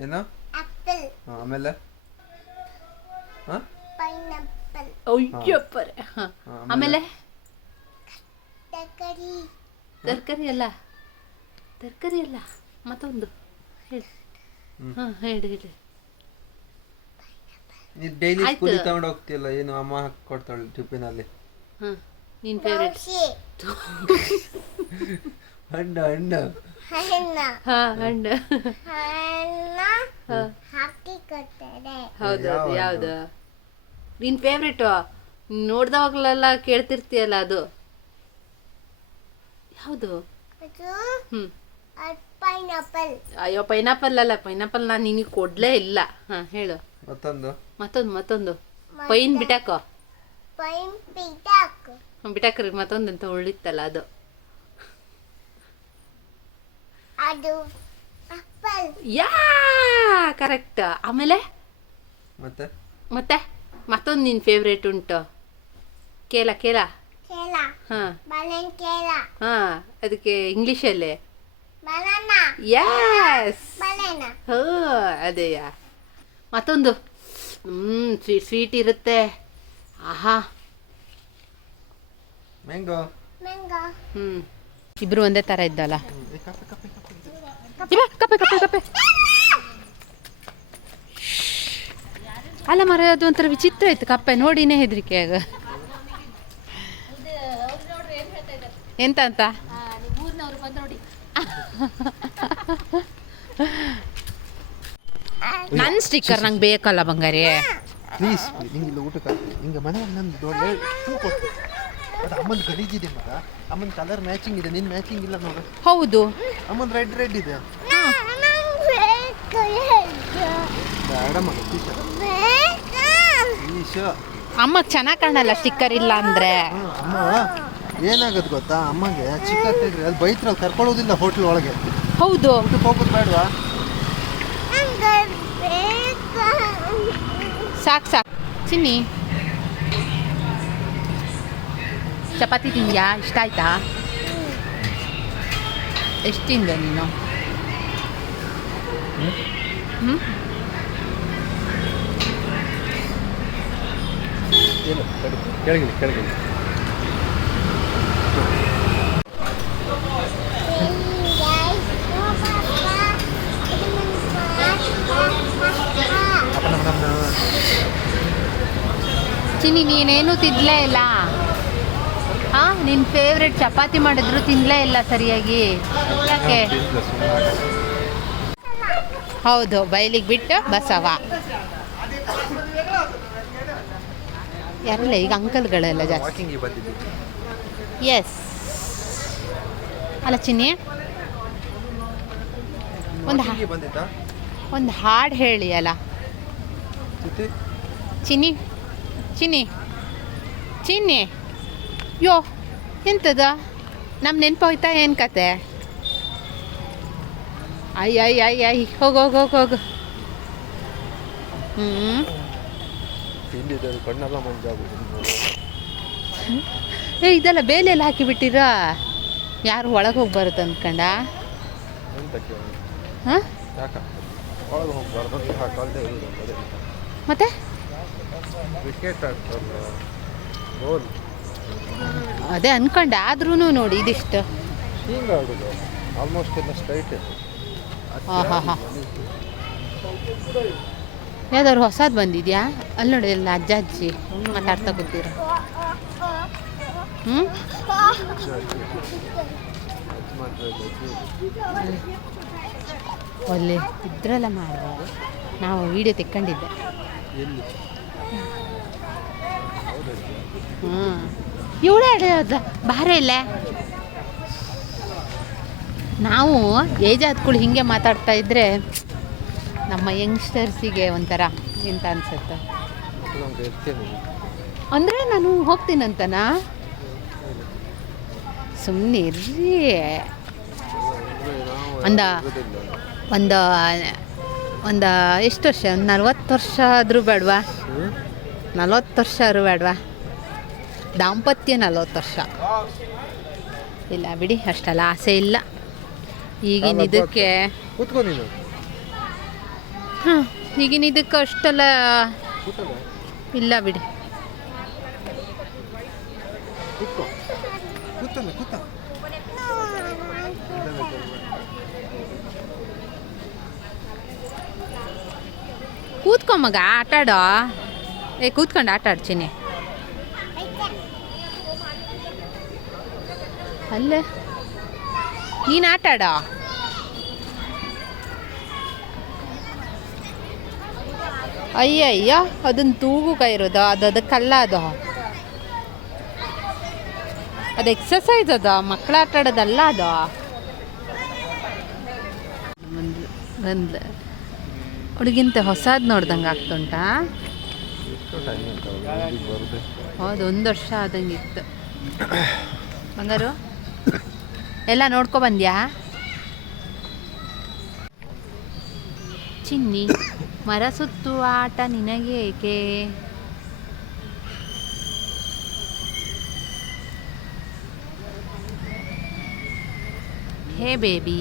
ಏನು? ಆಪಲ್. ಆಮೇಲೆ? ಅಯ್ಯಪ್ಪರೆ ಆಮೇಲೆ? ತರಕಾರಿ. ತರಕಾರಿ ಅಲ್ಲ. ತರಕಾರಿ ಅಲ್ಲ. ಮತ್ತೊಂದು. ಹೇಳಿ. ಹಾಂ ಹೇಳಿ ಹೇಳಿ. ನೀನು ಡೈಲಿ. ಸ್ಕೂಲಿಗೆ ತಗೊಂಡು ಹೋಗ್ತಿಯಲ್ಲ ಏನು ಅಮ್ಮ ಕೊಡ್ತಾಳೆ ಟಿಫಿನಲ್ಲಿ ಹಾಂ ನಿನ್ನ ಫೇವ್ರೆಟ್ ಹಣ್ಣು ಹಣ್ಣು. ಹಾಂ ಹಣ್ಣು. ಹಾಕಿ ಕೊಡ್ತಾರೆ ಹೌದು ಅದು? ಯಾವುದು? ಫೇವ್ರೇಟು ನೋಡ್ದವಾಗಲೆಲ್ಲ ಕೇಳ್ತಿರ್ತೀಯಲ್ಲ ಅದು. ಯಾವುದು? ಅದು ಹ್ಮ್. ಪೈನಾಪಲ್ ಅಯ್ಯೋ ಪೈನಾಪಲ್ ಅಲ್ಲ ಪೈನಾಪಲ್ ನಾನು ನಿನಗೆ ಕೊಡಲೇ ಇಲ್ಲ. ಹಾ ಹೇಳು. ಮತ್ತೊಂದು? ಮತ್ತೊಂದು ಮತ್ತೊಂದು. ಪೈನ್ ಬಿಟಾಕೋ ಪೈನ್ ಪಿಟಾಕ್ ಬಿಟಾಕ್ರಿ ಮತ್ತೊಂದು ಅಂತ ಉಳಿತಲ್ಲ ಅದು. ಅದು ಆಪಲ್ ಯಾ ಕರೆಕ್ಟ್ ಆಮೇಲೆ? ಮತ್ತೆ? ಮತ್ತೆ? ಮತ್ತೊಂದು ನಿನ್ನ ಫೇವ್ರೇಟ್ ಉಂಟು. ಕೇಲ ಕೇಳ. ಕೇಲ ಹಾಂ. ಬಲನ್ ಕೇಲ ಹಾಂ ಅದಕ್ಕೆ ಇಂಗ್ಲೀಷಲ್ಲೇ ಬನಾನ? Yes banana? ಹೋ ಅದೇಯಾ. ಮತ್ತೊಂದು. ಹ್ಮ್ ಸ್ವೀಟ್ ಸ್ವೀಟ್ ಇರುತ್ತೆ. ಆಹಾ. ಮ್ಯಾಂಗೋ ಮ್ಯಾಂಗೋ ಹ್ಞೂ ಇಬ್ರು ಒಂದೇ ತರ ಇದ್ದಲ್ಲ. ಇವ, ಕಪ್ಪೆ ಕಪ್ಪೆ ಕಪ್ಪೆ ಅಲ್ಲ ಮರ ಅದು ಒಂಥರ ವಿಚಿತ್ರ ಆಯ್ತು. ಕಪ್ಪೆ ನೋಡಿನೇ ಹೆದರಿಕೆ ಆಗ ಎಂತ ಅಂತ? ನನ್ನ ಸ್ಟಿಕ್ಕರ್ ನಂಗೆ ಬೇಕಲ್ಲ ಬಂಗಾರಿ. ಪ್ಲೀಸ್ ನಿಂಗೆ ಇಲ್ಲ ಊಟಕ್ಕೆ. ಹಿಂಗೆ ಮನೆ ನಂದು ದೊಡ್ಡ ಅದು ಅಮ್ಮನ ಗಲೀಜಿದೆ ಮಗ. ಅಮ್ಮನ ಕಲರ್ ಮ್ಯಾಚಿಂಗ್ ಇದೆ. ನಿನ್ ಮ್ಯಾಚಿಂಗ್ ಇಲ್ಲ ನೋಡು. ಹೌದು. ಅಮ್ಮನ ರೆಡ್ ರೆಡ್ ಇದೆ. ಬೇಡ ಮಗ ಅಮ್ಮಗ್ ಚೆನ್ನಾಗಿ ಕಾಣಲ್ಲ ಸ್ಟಿಕ್ಕರ್ ಇಲ್ಲ ಅಂದ್ರೆ ಅಮ್ಮ ಏನಾಗದು ಗೊತ್ತಾ? ಅಮ್ಮಗೆ ಚಿಕ್ಕ ಇದ್ರೆ ಅಲ್ಲಿ ಬೈತ್ರಲ್ಲ ಕರ್ಕೊಳ್ಳೋದಿಲ್ಲ ಹೋಟ್ಲ್ ಒಳಗೆ. ಹೌದು. ಊಟಕ್ಕೆ ಹೋಗೋದು ಬೇಡವಾ? ಸಾಕು ಸಾಕು. ಚಿನ್ನಿ. ಚಪಾತಿ ತಿಂದ್ಯಾ ಇಷ್ಟ ಆಯ್ತಾ ಎಷ್ಟು ತಿಂದೆ ನೀನು ಹ್ಞೂ ಏನು ಕೆಳಗಿಳಿ ಕೆಳಗಿಳಿ ಚಿನ್ನಿ ನೀನೇನು ತಿನ್ಲೇ ಇಲ್ಲ ಹಾಂ ನಿನ್ನ ಫೇವ್ರೆಟ್ ಚಪಾತಿ ಮಾಡಿದ್ರು ತಿನ್ಲೇ ಇಲ್ಲ ಸರಿಯಾಗಿ. ಯಾಕೆ? ಹೌದು ಬಯಲಿಗೆ ಬಿಟ್ಟು ಬಸವ. ಯಾರಲ್ಲ ಈಗ ಅಂಕಲ್ಗಳೆಲ್ಲ ಜಾಸ್ತಿ. ಎಸ್ ಅಲ್ಲ ಚಿನ್ನಿ ಒಂದು ಒಂದು ಹಾಡು ಹೇಳಿ ಅಲ್ಲ. ಚಿನ್ನಿ ಚಿನ್ನಿ ಚಿನ್ನಿ. ಯೋ ಎಂತದ? ನಮ್ಮ ನೆನಪು ಹೋಯ್ತಾ ಏನು ಕತೆ? ಅಯ್ಯ ಅಯ್ಯ ಅಯ್ಯ ಅಯ್ಯ ಹೋಗಿ ಹೋಗಿ ಹೋಗು ಹೋಗು. ಹ್ಞೂ ಏ ಇದೆಲ್ಲ ಬೇಲೆಲ್ಲ ಹಾಕಿಬಿಟ್ಟಿರಾ ಯಾರು ಒಳಗೆ ಅಂದ್ಕಂಡ ಹಾಂ? ಹೋಗ್ಬಾರ್ದು ಹಾಕಲ್ದೆ ಇರುದು? ಅದೇ. ಮತ್ತೆ? ಅದೇ ಅನ್ಕೊಂಡೆ ಆದ್ರೂ ನೋಡಿ ಇದಿಷ್ಟು. ಹಿಂಗೆ ಆಡೋದು ಆಲ್ಮೋಸ್ಟ್ ಎಲ್ಲ ಸ್ಟ್ರೈಟ್ ಹಾ, ಹಾ, ಹಾ. ಯಾವ್ದಾದ್ರು ಹೊಸದು ಬಂದಿದ್ಯಾ? ಅಲ್ಲಿ ನೋಡಿ ಎಲ್ಲ ಅಜ್ಜ ಅಜ್ಜಿ ಮಾತಾಡ್ತಾ ಕೂತೀರ ಹ್ಞೂ ಒಳ್ಳೆ ಇದ್ರಲ್ಲ ಮಾಡಬಾರ್ದು ನಾವು ವಿಡಿಯೋ ತೆಕ್ಕೊಂಡಿದ್ದೆ. ಹ್ಞೂ ಇವಳೇ ಅದ ಬಾರೆ ಇಲ್ಲ. ನಾವು ಏಜ್ ಆದ್ಕೂಳು ಹಿಂಗೆ ಮಾತಾಡ್ತಾ ಇದ್ರೆ ನಮ್ಮ ಯಂಗ್ಸ್ಟರ್ಸಿಗೆ ಒಂಥರ ಎಂತ ಅನ್ಸುತ್ತೆ? ಅಂದರೆ ನಾನು ಹೋಗ್ತೀನಂತನಾ? ಸುಮ್ಮನೆ ಇರ್ರಿ. ಒಂದು ಒಂದು ಒಂದು ಎಷ್ಟು ವರ್ಷ? ಒಂದು ನಲ್ವತ್ತು ವರ್ಷ ಆದರೂ ಬೇಡವಾ? ನಲ್ವತ್ತು ವರ್ಷ ಆದ್ರೂ ಬೇಡವಾ? ದಾಂಪತ್ಯ ನಲ್ವತ್ತು ವರ್ಷ. ಇಲ್ಲ ಬಿಡಿ ಅಷ್ಟೆಲ್ಲ ಆಸೆ ಇಲ್ಲ. ಈಗಿನ ಇದಕ್ಕೆ ಹಾಂ ಈಗಿನ ಇದಕ್ಕೆ ಅಷ್ಟೆಲ್ಲ ಇಲ್ಲ ಬಿಡಿ. ಕೂತ್ಕೊ. ಮಗ ಆಟಾಡೋ. ಏ ಕೂತ್ಕೊಂಡು ಆಟ ಆಡ್ತೀನಿ ಅಲ್ಲೇ. ನೀನು ಆಟ ಆಡ? ಅಯ್ಯ ಅಯ್ಯ ಅದನ್ನ ತೂಗು ಇರೋದು, ಅದು ಅದಕ್ಕಲ್ಲ ಅದು. ಅದು ಎಕ್ಸಸೈಸ್ ಅದ ಮಕ್ಕಳು ಆಟ ಆಡೋದಲ್ಲ ಅದು. ಹುಡುಗಿಂತ ಹೊಸದು ನೋಡ್ದಂಗೆ ಆಗ್ತುಂಟಾ? ಹೌದು, ಒಂದು ವರ್ಷ ಆದಂಗೆ ಇತ್ತು. ಬಂಗಾರು? ಎಲ್ಲ ನೋಡ್ಕೊ ಬಂದ್ಯಾ? ಚಿನ್ನಿ ಮರ ಸುತ್ತುವ ಆಟ ನಿನಗೆ ಏಕೆ ಹೇ ಬೇಬಿ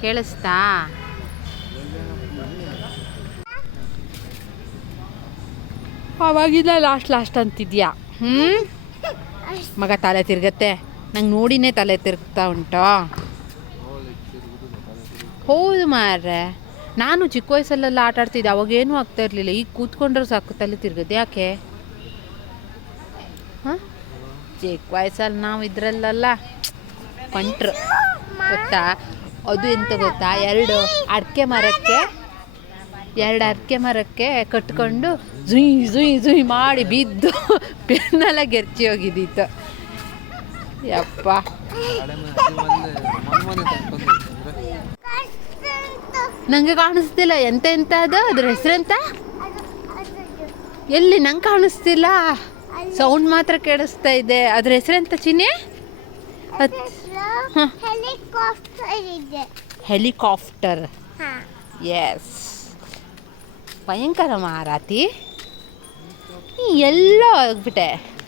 ಕೇಳಿಸ್ತಾ? ಅವಾಗಿಲ್ಲ ಲಾಸ್ಟ್ ಲಾಸ್ಟ್ ಅಂತಿದ್ಯಾ? ಹ್ಮ್? ಮಗ ತಲೆ ತಿರ್ಗತ್ತೆ. ನಂಗೆ ನೋಡಿನೇ ತಲೆ ತಿರುಗ್ತಾ ಉಂಟಾ? ಹೌದು ಮಾರ್ರೆ. ನಾನು ಚಿಕ್ಕ ವಯಸ್ಸಲ್ಲೆಲ್ಲ ಆಟ ಆಡ್ತಿದ್ದೆ, ಅವಾಗೇನೂ ಆಗ್ತಾ ಇರಲಿಲ್ಲ. ಈಗ ಕೂತ್ಕೊಂಡ್ರೆ ಸಾಕು, ತಲೆ ತಿರುಗದು. ಯಾಕೆ? ಹಾಂ? ಚಿಕ್ಕ ವಯಸ್ಸಲ್ಲಿ ನಾವು ಇದ್ರಲ್ಲೆಲ್ಲ, ಪಂಟ್ರು. ಗೊತ್ತಾ? ಅದು ಎಂತ ಗೊತ್ತಾ? ಎರಡು ಅಡಿಕೆ ಮರಕ್ಕೆ, ಎರಡು ಅಡಿಕೆ ಮರಕ್ಕೆ ಕಟ್ಕೊಂಡು, ಝುಯ್ ಝುಯ್ ಝುಯ್ ಮಾಡಿ ಬಿದ್ದು ಪೆನ್ನೆಲ್ಲ ಗೆರ್ಚಿ ಹೋಗಿದ್ದಿತ್ತು ಯಪ್ಪ. ನಂಗೆ ಕಾಣಿಸ್ತಿಲ್ಲ. ಎಂತ ಎಂತ ಅದು? ಅದ್ರ ಹೆಸರೆಂತ ಎಲ್ಲಿ? ನಂಗೆ ಕಾಣಿಸ್ತಿಲ್ಲ. ಸೌಂಡ್ ಮಾತ್ರ ಕೇಳಿಸ್ತಾ ಇದೆ. ಅದ್ರ ಹೆಸರೆಂತ ಚಿನ್ನೆ. ಹೆಲಿಕಾಪ್ಟರ್ ಎಸ್ ಭಯಂಕರ ಮಾರಾತಿ ಎಲ್ಲೋ ಹೋಗ್ಬಿಟ್ಟೆ.